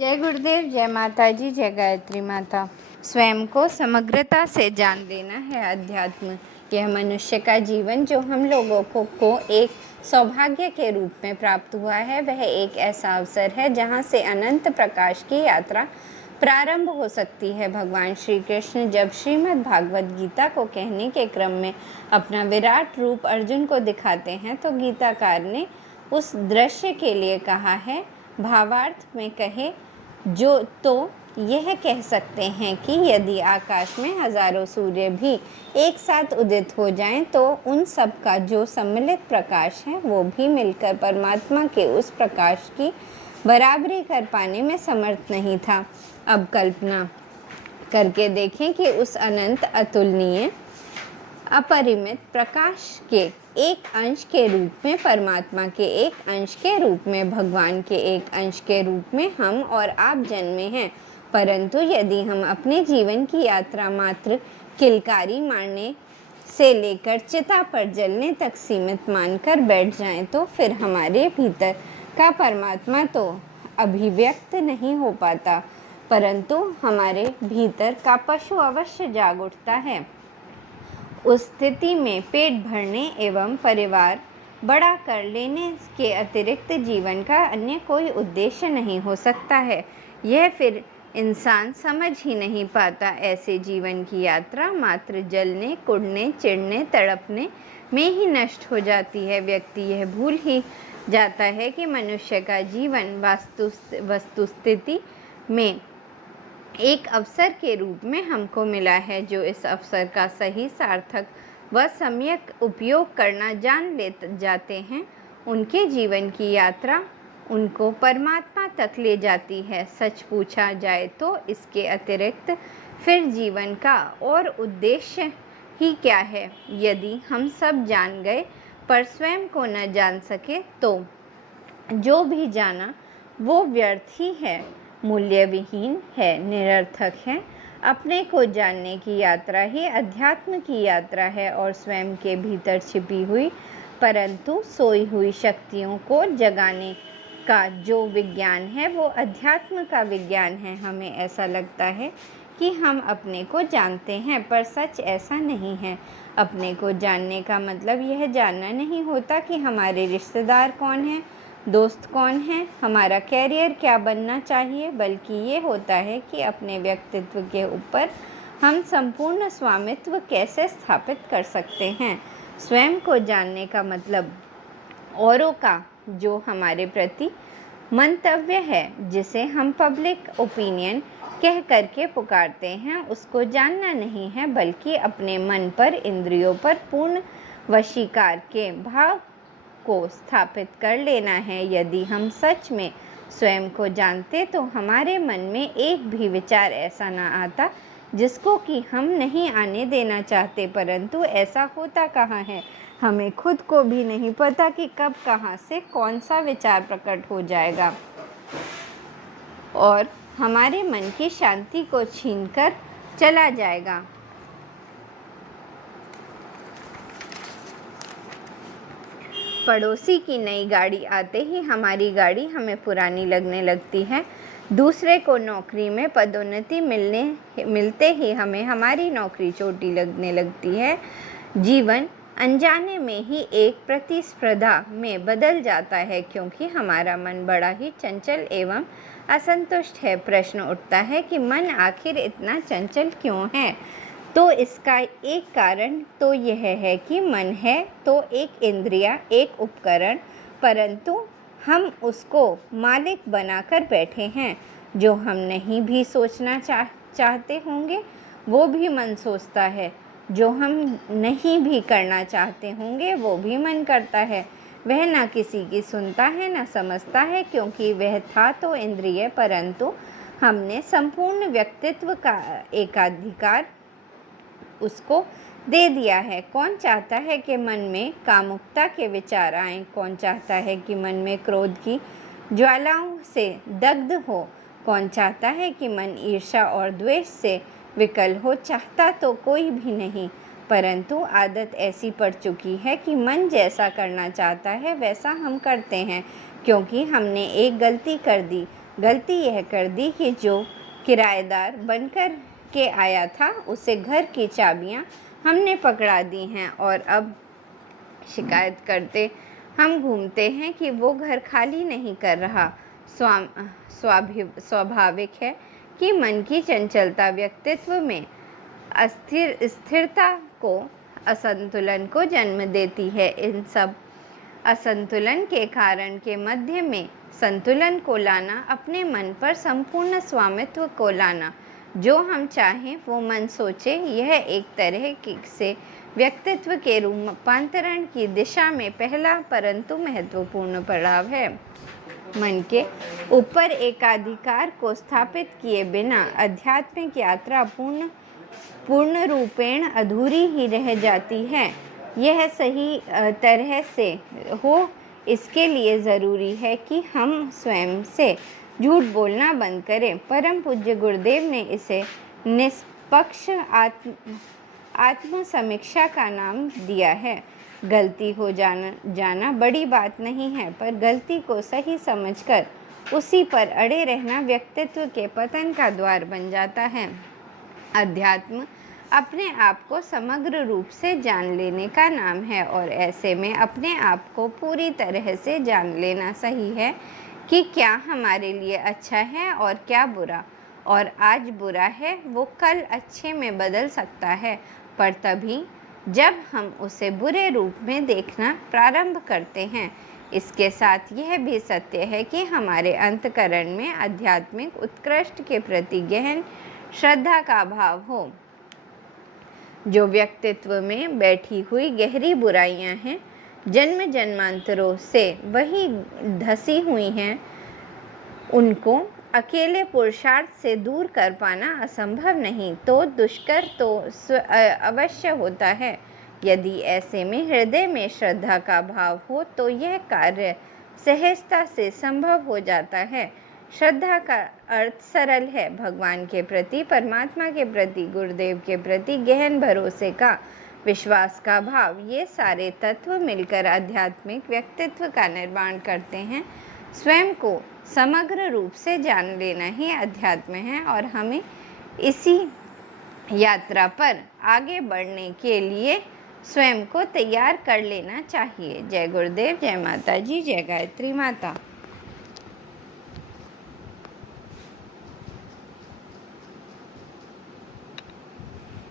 जय गुरुदेव, जय माता जी, जय गायत्री माता। स्वयं को समग्रता से जान लेना है अध्यात्म। यह मनुष्य का जीवन जो हम लोगों को एक सौभाग्य के रूप में प्राप्त हुआ है, वह एक ऐसा अवसर है जहाँ से अनंत प्रकाश की यात्रा प्रारंभ हो सकती है। भगवान श्री कृष्ण जब श्रीमद् भागवत गीता को कहने के क्रम में अपना विराट रूप अर्जुन को दिखाते हैं तो गीताकार ने उस दृश्य के लिए कहा है, भावार्थ में कहे तो यह कह सकते हैं कि यदि आकाश में हजारों सूर्य भी एक साथ उदित हो जाएं तो उन सब का जो सम्मिलित प्रकाश है वो भी मिलकर परमात्मा के उस प्रकाश की बराबरी कर पाने में समर्थ नहीं था। अब कल्पना करके देखें कि उस अनंत, अतुलनीय, अपरिमित प्रकाश के एक अंश के रूप में, परमात्मा के एक अंश के रूप में, भगवान के एक अंश के रूप में हम और आप जन्मे हैं। परंतु यदि हम अपने जीवन की यात्रा मात्र किलकारी मारने से लेकर चिता पर जलने तक सीमित मानकर बैठ जाएं तो फिर हमारे भीतर का परमात्मा तो अभिव्यक्त नहीं हो पाता, परंतु हमारे भीतर का पशु अवश्य जाग उठता है। उस स्थिति में पेट भरने एवं परिवार बड़ा कर लेने के अतिरिक्त जीवन का अन्य कोई उद्देश्य नहीं हो सकता है। यह फिर इंसान समझ ही नहीं पाता। ऐसे जीवन की यात्रा मात्र जलने, कुड़ने, चिढ़ने, तड़पने में ही नष्ट हो जाती है। व्यक्ति यह भूल ही जाता है कि मनुष्य का जीवन वस्तुस्थिति में एक अवसर के रूप में हमको मिला है। जो इस अवसर का सही, सार्थक व सम्यक उपयोग करना जान ले जाते हैं, उनके जीवन की यात्रा उनको परमात्मा तक ले जाती है। सच पूछा जाए तो इसके अतिरिक्त फिर जीवन का और उद्देश्य ही क्या है? यदि हम सब जान गए पर स्वयं को न जान सके तो जो भी जाना वो व्यर्थ ही है, मूल्य विहीन है, निरर्थक है। अपने को जानने की यात्रा ही अध्यात्म की यात्रा है और स्वयं के भीतर छिपी हुई परंतु सोई हुई शक्तियों को जगाने का जो विज्ञान है वो अध्यात्म का विज्ञान है। हमें ऐसा लगता है कि हम अपने को जानते हैं, पर सच ऐसा नहीं है। अपने को जानने का मतलब यह जानना नहीं होता कि हमारे रिश्तेदार कौन हैं, दोस्त कौन है, हमारा कैरियर क्या बनना चाहिए, बल्कि ये होता है कि अपने व्यक्तित्व के ऊपर हम संपूर्ण स्वामित्व कैसे स्थापित कर सकते हैं। स्वयं को जानने का मतलब औरों का जो हमारे प्रति मंतव्य है, जिसे हम पब्लिक ओपिनियन कह करके पुकारते हैं, उसको जानना नहीं है, बल्कि अपने मन पर, इंद्रियों पर पूर्ण वशीकार के भाव को स्थापित कर लेना है। यदि हम सच में स्वयं को जानते तो हमारे मन में एक भी विचार ऐसा ना आता जिसको कि हम नहीं आने देना चाहते, परंतु ऐसा होता कहाँ है। हमें खुद को भी नहीं पता कि कब कहाँ से कौन सा विचार प्रकट हो जाएगा और हमारे मन की शांति को छीनकर चला जाएगा। पड़ोसी की नई गाड़ी आते ही हमारी गाड़ी हमें पुरानी लगने लगती है। दूसरे को नौकरी में पदोन्नति मिलते ही हमें हमारी नौकरी छोटी लगने लगती है। जीवन अनजाने में ही एक प्रतिस्पर्धा में बदल जाता है, क्योंकि हमारा मन बड़ा ही चंचल एवं असंतुष्ट है। प्रश्न उठता है कि मन आखिर इतना चंचल क्यों है? तो इसका एक कारण तो यह है कि मन है तो एक इंद्रिया, एक उपकरण, परंतु हम उसको मालिक बनाकर बैठे हैं। जो हम नहीं भी सोचना चाहते होंगे वो भी मन सोचता है, जो हम नहीं भी करना चाहते होंगे वो भी मन करता है। वह ना किसी की सुनता है ना समझता है, क्योंकि वह था तो इंद्रिय, परंतु हमने संपूर्ण व्यक्तित्व का एकाधिकार उसको दे दिया है। कौन चाहता है कि मन में कामुकता के विचार आएं? कौन चाहता है कि मन में क्रोध की ज्वालाओं से दग्ध हो? कौन चाहता है कि मन ईर्ष्या और द्वेष से विकल हो? चाहता तो कोई भी नहीं, परंतु आदत ऐसी पड़ चुकी है कि मन जैसा करना चाहता है वैसा हम करते हैं, क्योंकि हमने एक गलती कर दी। गलती यह कर दी कि जो किराएदार बनकर के आया था उसे घर की चाबियां हमने पकड़ा दी हैं और अब शिकायत करते हम घूमते हैं कि वो घर खाली नहीं कर रहा। स्वाभाविक है कि मन की चंचलता व्यक्तित्व में स्थिरता को असंतुलन को जन्म देती है। इन सब असंतुलन के कारण के मध्य में संतुलन को लाना, अपने मन पर संपूर्ण स्वामित्व को लाना, जो हम चाहें वो मन सोचे, यह एक तरह से व्यक्तित्व के रूपांतरण की दिशा में पहला परंतु महत्वपूर्ण पड़ाव है। मन के ऊपर एकाधिकार को स्थापित किए बिना आध्यात्मिक यात्रा पूर्ण रूपेण अधूरी ही रह जाती है। यह सही तरह से हो, इसके लिए ज़रूरी है कि हम स्वयं से झूठ बोलना बंद करें। परम पूज्य गुरुदेव ने इसे निष्पक्ष आत्म समीक्षा का नाम दिया है। गलती हो जाना बड़ी बात नहीं है, पर गलती को सही समझकर उसी पर अड़े रहना व्यक्तित्व के पतन का द्वार बन जाता है। अध्यात्म अपने आप को समग्र रूप से जान लेने का नाम है और ऐसे में अपने आप को पूरी तरह से जान लेना सही है कि क्या हमारे लिए अच्छा है और क्या बुरा, और आज बुरा है वो कल अच्छे में बदल सकता है, पर तभी जब हम उसे बुरे रूप में देखना प्रारंभ करते हैं। इसके साथ यह भी सत्य है कि हमारे अंतःकरण में आध्यात्मिक उत्कृष्ट के प्रति गहन श्रद्धा का भाव हो। जो व्यक्तित्व में बैठी हुई गहरी बुराइयां हैं, जन्म जन्मांतरों से वही धसी हुई हैं, उनको अकेले पुरुषार्थ से दूर कर पाना असंभव नहीं तो दुष्कर तो अवश्य होता है। यदि ऐसे में हृदय में श्रद्धा का भाव हो तो यह कार्य सहजता से संभव हो जाता है। श्रद्धा का अर्थ सरल है, भगवान के प्रति, परमात्मा के प्रति, गुरुदेव के प्रति गहन भरोसे का, विश्वास का भाव। ये सारे तत्व मिलकर आध्यात्मिक व्यक्तित्व का निर्माण करते हैं। स्वयं को समग्र रूप से जान लेना ही अध्यात्म है और हमें इसी यात्रा पर आगे बढ़ने के लिए स्वयं को तैयार कर लेना चाहिए। जय गुरुदेव, जय माता जी, जय गायत्री माता।